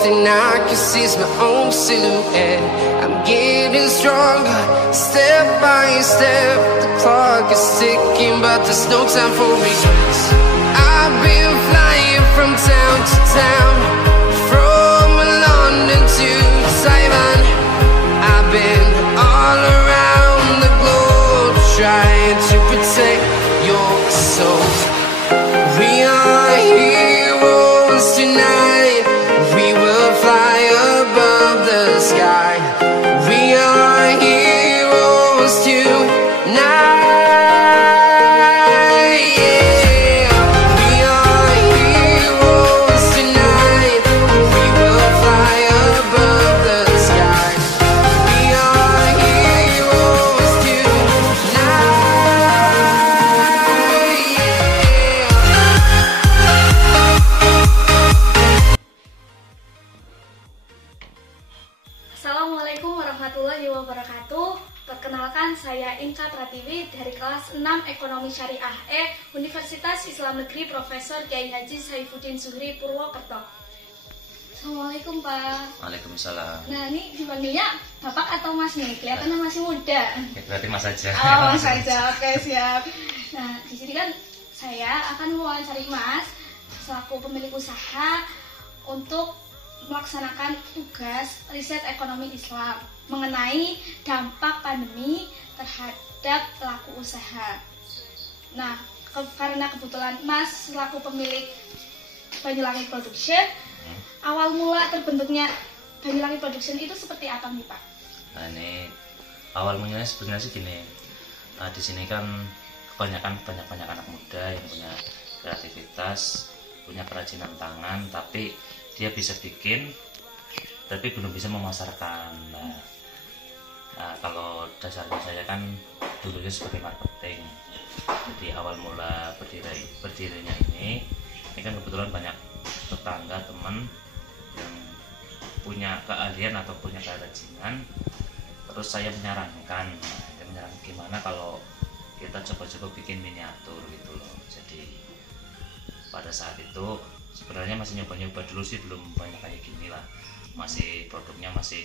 thing I can see is my own silhouette. I'm getting stronger, step by step. The clock is ticking, but there's no time for regrets. I've been flying from town to town, from London to Taiwan. I've been all around the globe, trying to protect your soul. We are heroes tonight. We will fly above the sky. We are heroes tonight. Yeah. We are heroes tonight. We will fly above the sky. We are heroes tonight. Assalamualaikum warahmatullahi wabarakatuh. Perkenalkan, saya Inka Pratiwi dari kelas 6 Ekonomi Syariah E Universitas Islam Negeri Profesor Kiai Haji Saifuddin Zuhri Purwokerto. Assalamualaikum Pak. Waalaikumsalam. Nah, ini dipanggilnya Bapak atau Mas nih? Kelihatannya masih muda. Ya, berarti Mas aja. Oh, Mas aja. Oke, siap. Nah, di sini kan saya akan mewawancari Mas selaku pemilik usaha untuk melaksanakan tugas riset ekonomi Islam mengenai dampak pandemi terhadap pelaku usaha. Nah, karena kebetulan Mas selaku pemilik Banyulangi Production, awal mula terbentuknya Banyulangi Production itu seperti apa nih Pak? Nah, ini awal mulanya sebenarnya sih gini. Nah, di sini kan banyak anak muda yang punya kreativitas, punya kerajinan tangan, tapi dia bisa bikin tapi belum bisa memasarkan. Nah, kalau dasarnya saya kan dulunya sebagai marketing. Jadi awal mula berdirinya ini kan kebetulan banyak tetangga teman yang punya keahlian atau punya kerajinan. Terus saya menyarankan gimana kalau kita coba-coba bikin miniatur gitu loh. Jadi pada saat itu sebenarnya masih nyoba-nyoba dulu sih, belum banyak kayak gini lah. Masih produknya masih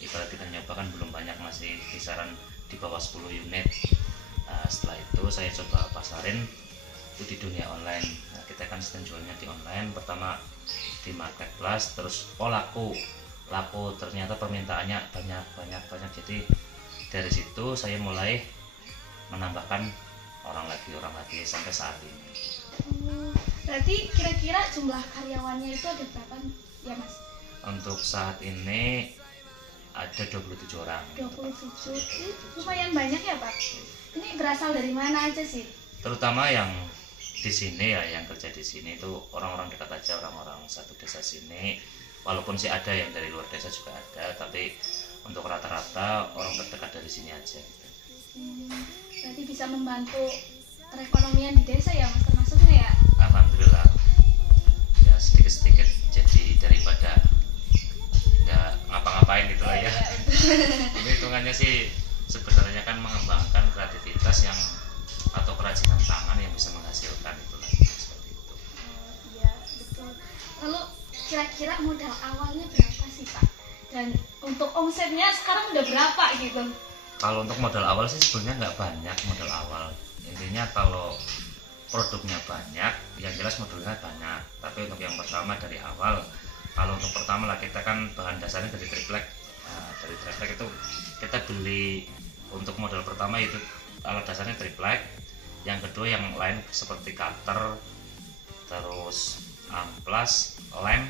ibarat kita nyoba kan belum banyak, masih kisaran di bawah 10 unit. Nah, setelah itu saya coba pasarin itu di dunia online. Nah, kita kan sistem jualnya di online, pertama di marketplace, terus laku ternyata permintaannya banyak. Jadi dari situ saya mulai menambahkan orang lagi sampai saat ini. Berarti kira-kira jumlah karyawannya itu ada berapa ya Mas? Untuk saat ini ada 27 orang. 27, lumayan banyak ya Pak. Ini berasal dari mana aja sih? Terutama yang di sini ya, yang kerja di sini itu orang-orang dekat aja, orang-orang satu desa sini. Walaupun sih ada yang dari luar desa juga ada, tapi untuk rata-rata orang terdekat dari sini aja gitu. Berarti bisa membantu perekonomian di desa ya Mas, termasuknya ya? Alhamdulillah. Ya sedikit-sedikit, jadi daripada nggak ngapa-ngapain gitu lah ya. Ini hitungannya sih sebenarnya kan mengembangkan kreativitas yang atau kerajinan tangan yang bisa menghasilkan itu lah, seperti itu. Iya betul. Lalu kira-kira modal awalnya berapa sih Pak? Dan untuk omsetnya sekarang udah berapa gitu? Kalau untuk modal awal sih sebenarnya nggak banyak modal awal. Intinya kalau produknya banyak, yang jelas modalnya banyak. Tapi untuk yang pertama dari awal, kalau untuk pertama lah kita kan bahan dasarnya dari triplek. Nah, dari triplek itu kita beli untuk modal pertama itu alat dasarnya triplek. Yang kedua yang lain seperti cutter, terus amplas, lem,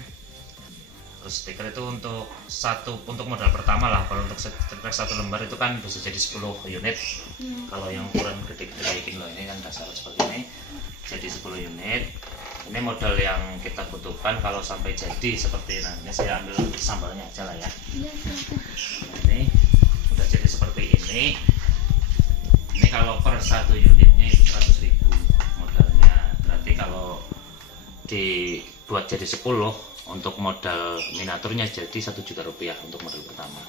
terus stiker itu untuk modal pertama lah. Kalau untuk triplek satu lembar itu kan bisa jadi 10 unit. Kalau yang ukuran gede-gede gini loh, ini kan dasar seperti ini, jadi 10 unit. Ini modal yang kita butuhkan kalau sampai jadi seperti ini. Saya ambil sambalnya aja lah ya. Ini udah jadi seperti ini. Ini kalau per satu unitnya itu 100.000 modalnya. Berarti kalau dibuat jadi 10 untuk modal miniaturnya jadi 1 juta rupiah untuk modal pertama.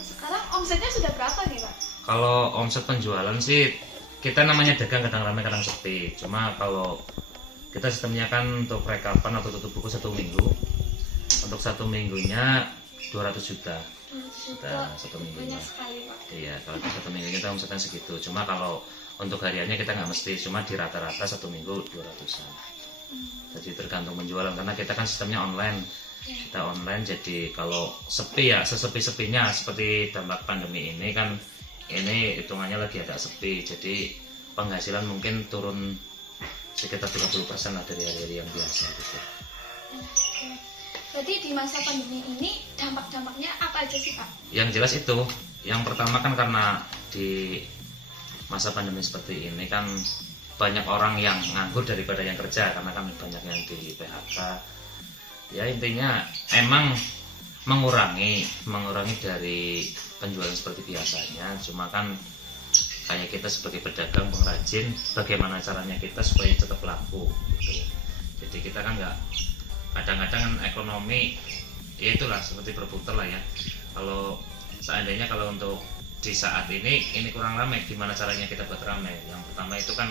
Sekarang omsetnya sudah berapa nih Pak? Kalau omset penjualan sih kita namanya dagang kadang ramai kadang sepi. Cuma kalau kita sistemnya kan untuk perekapan atau tutup buku 1 minggu. Untuk 1 minggunya 200 juta. 200 Kita 1 minggunya. banyak sekali Pak. Iya, kalau 1 minggu kita omsetnya segitu. Cuma kalau untuk hariannya kita nggak mesti, cuma di rata-rata 1 minggu 200-an. Jadi tergantung penjualan karena kita kan sistemnya online. Kita online, jadi kalau sepi ya sesepi-sepinya, seperti dampak pandemi ini kan, ini hitungannya lagi agak sepi, jadi penghasilan mungkin turun sekitar 30% lah dari hari-hari yang biasa gitu. Oke. Berarti di masa pandemi ini dampak-dampaknya apa aja sih Pak? Yang jelas itu, yang pertama kan karena di masa pandemi seperti ini kan banyak orang yang nganggur daripada yang kerja, karena kan banyak yang di PHK. Ya intinya emang mengurangi dari penjualan seperti biasanya. Cuma kan kayak kita sebagai pedagang pengrajin, bagaimana caranya kita supaya tetap laku gitu. Jadi kita kan nggak, kadang-kadang kan ekonomi ya itulah seperti berputar lah ya. Kalau seandainya kalau untuk di saat ini kurang ramai, gimana caranya kita buat ramai? Yang pertama itu kan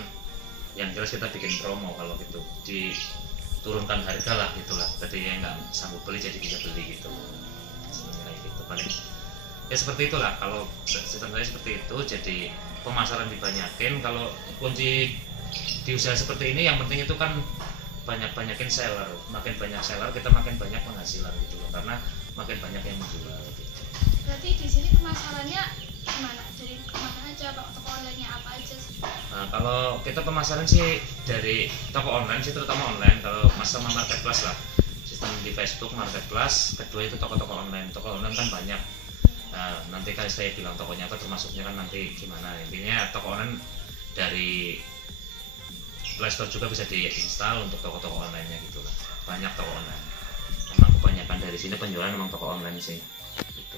yang jelas kita bikin promo, kalau gitu diturunkan harga lah gitulah, jadi yang nggak sanggup beli jadi bisa beli gitu. Kayak gitu paling ya seperti itulah. Kalau sistem saya seperti itu, jadi pemasaran dibanyakin. Kalau kunci di usaha seperti ini yang penting itu kan banyakin seller. Makin banyak seller kita makin banyak penghasilan gitu loh, karena makin banyak yang menjual gitu. Berarti di sini pemasarannya gimana? Dari kemana aja Pak? Toko online-nya apa aja sih? Nah, kalau kita pemasaran sih dari toko online sih, terutama online. Kalau sama marketplace lah, sistem di Facebook marketplace. Kedua itu toko-toko online. Toko online kan banyak. Nah, nanti kalau saya bilang tokonya apa, termasuknya kan nanti gimana. Intinya toko online dari Play Store juga bisa diinstal untuk toko-toko online-nya gitu lah. Banyak toko online. Memang kebanyakan dari sini penjualan memang toko online sih. Gitu.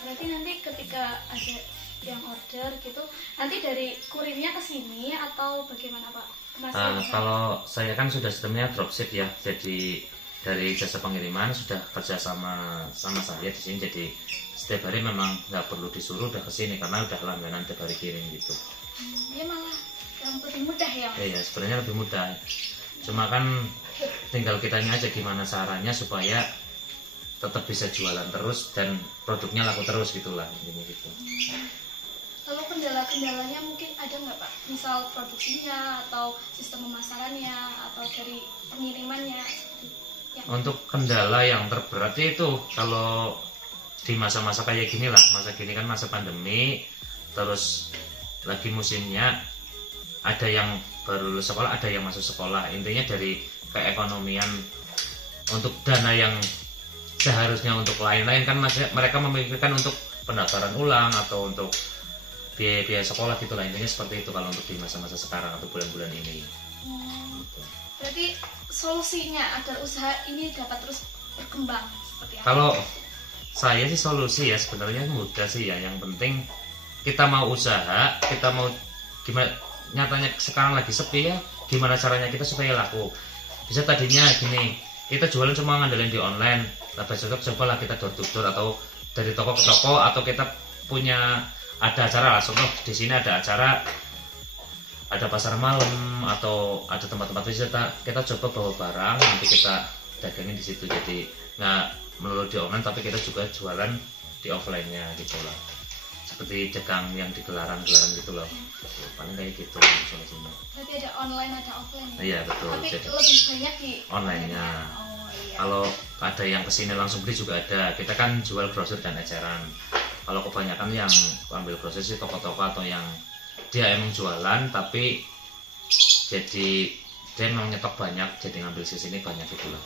Berarti nanti ketika ada yang order gitu, nanti dari kurirnya ke sini atau bagaimana Pak? Kalau saya kan sudah sistemnya dropship ya, jadi dari jasa pengiriman sudah kerja sama saya di sini, jadi setiap hari memang nggak perlu disuruh udah kesini karena udah langganan tiap hari kirim gitu. Dia malah yang lebih mudah ya Mas? Iya, sebenarnya lebih mudah. Cuma kan tinggal kitanya aja gimana caranya supaya tetap bisa jualan terus dan produknya laku terus gitulah intinya gitu. Lalu kendala-kendalanya mungkin ada nggak Pak? Misal produksinya atau sistem pemasarannya atau dari pengirimannya? Ya. Untuk kendala yang terberat itu kalau di masa-masa kayak gini lah, masa gini kan masa pandemi, terus lagi musimnya, ada yang baru lulus sekolah, ada yang masuk sekolah. Intinya dari keekonomian untuk dana yang seharusnya untuk lain-lain kan mereka memikirkan untuk pendaftaran ulang atau untuk biaya sekolah gitulah. Intinya seperti itu kalau untuk di masa-masa sekarang atau bulan-bulan ini. Gitu. Berarti solusinya agar usaha ini dapat terus berkembang seperti apa? Kalau saya sih solusi ya sebenarnya mudah sih ya. Yang penting kita mau usaha, kita mau gimana, nyatanya sekarang lagi sepi ya, gimana caranya kita supaya laku. Bisa tadinya gini, kita jualan cuma ngandelin di online, tapi cobalah kita door to door atau dari toko ke toko, atau kita punya ada acara lah. Contoh di sini ada acara, ada pasar malam atau ada tempat-tempat wisata, kita coba bawa barang, nanti kita dagangin di situ. Jadi nggak melulu di online, tapi kita juga jualan di offline-nya gitu loh. Seperti dagang yang di gelaran-gelaran gitu loh. Paling kayak gitu solusinya. Berarti ada online ada offline ya? Iya betul. Tapi jadi lebih banyak di online-nya. Oh iya. Kalau ada yang kesini langsung beli juga ada. Kita kan jual brosur dan eceran. Kalau kebanyakan yang ambil brosur sih toko-toko atau yang dia emang jualan, tapi jadi dia memang nyetok banyak, jadi ngambil di sini banyak gitu loh.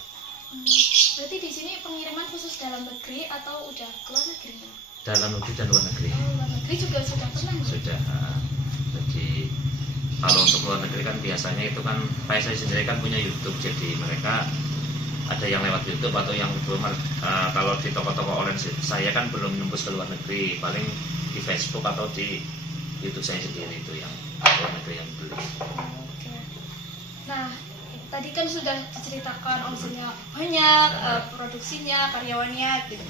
Berarti di sini pengiriman khusus dalam negeri atau udah keluar negeri? Dalam negeri dan luar negeri. Oh, luar negeri juga sudah pernah? Sudah. Jadi kalau untuk luar negeri kan biasanya itu kan, kayak saya sendiri kan punya YouTube, jadi mereka ada yang lewat YouTube atau yang belum. Kalau di toko-toko online saya kan belum nembus ke luar negeri, paling di Facebook atau di YouTube saya sendiri itu yang luar negeri yang beli. Oke. Nah, tadi kan sudah diceritakan omsetnya banyak, produksinya, karyawannya gitu.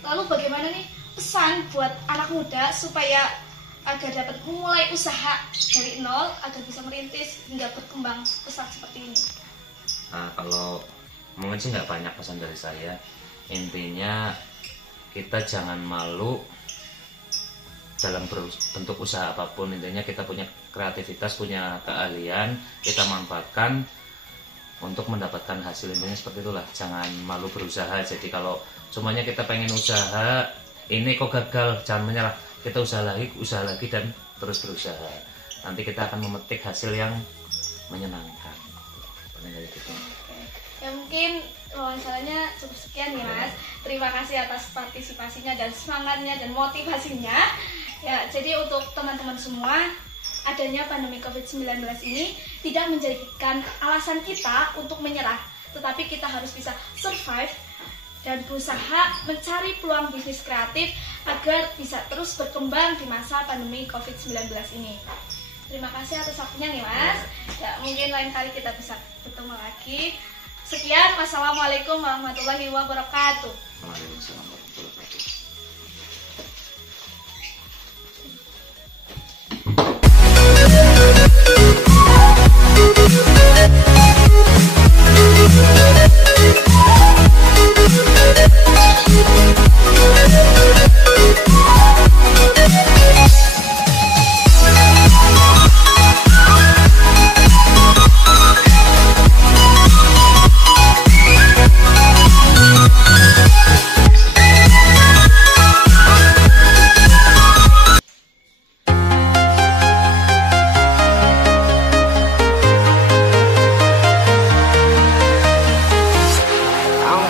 Lalu bagaimana nih pesan buat anak muda supaya agar dapat memulai usaha dari nol, agar bisa merintis hingga berkembang pesat seperti ini? Nah, kalau mungkin sih nggak banyak pesan dari saya. Intinya kita jangan malu dalam bentuk usaha apapun. Intinya kita punya kreativitas, punya keahlian, kita manfaatkan untuk mendapatkan hasil. Intinya seperti itulah, jangan malu berusaha. Jadi kalau semuanya kita pengen usaha, ini kok gagal, jangan menyerah. Kita usaha lagi dan terus berusaha. Nanti kita akan memetik hasil yang menyenangkan. Gitu. Ya mungkin wawancaranya cukup sekian ya Mas. Terima kasih atas partisipasinya dan semangatnya dan motivasinya. Ya, jadi untuk teman-teman semua, adanya pandemi COVID-19 ini tidak menjadikan alasan kita untuk menyerah, tetapi kita harus bisa survive dan berusaha mencari peluang bisnis kreatif agar bisa terus berkembang di masa pandemi COVID-19 ini. Terima kasih atas waktunya nih Mas. Ya, mungkin lain kali kita bisa bertemu lagi. Sekian, wassalamualaikum warahmatullahi wabarakatuh. Waalaikumsalam warahmatullahi wabarakatuh.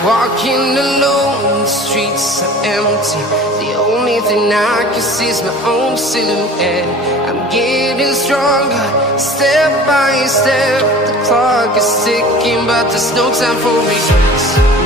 Walking alone, the streets are empty. The only thing I can see is my own silhouette. I'm getting stronger, step by step. The clock is ticking, but there's no time for regrets.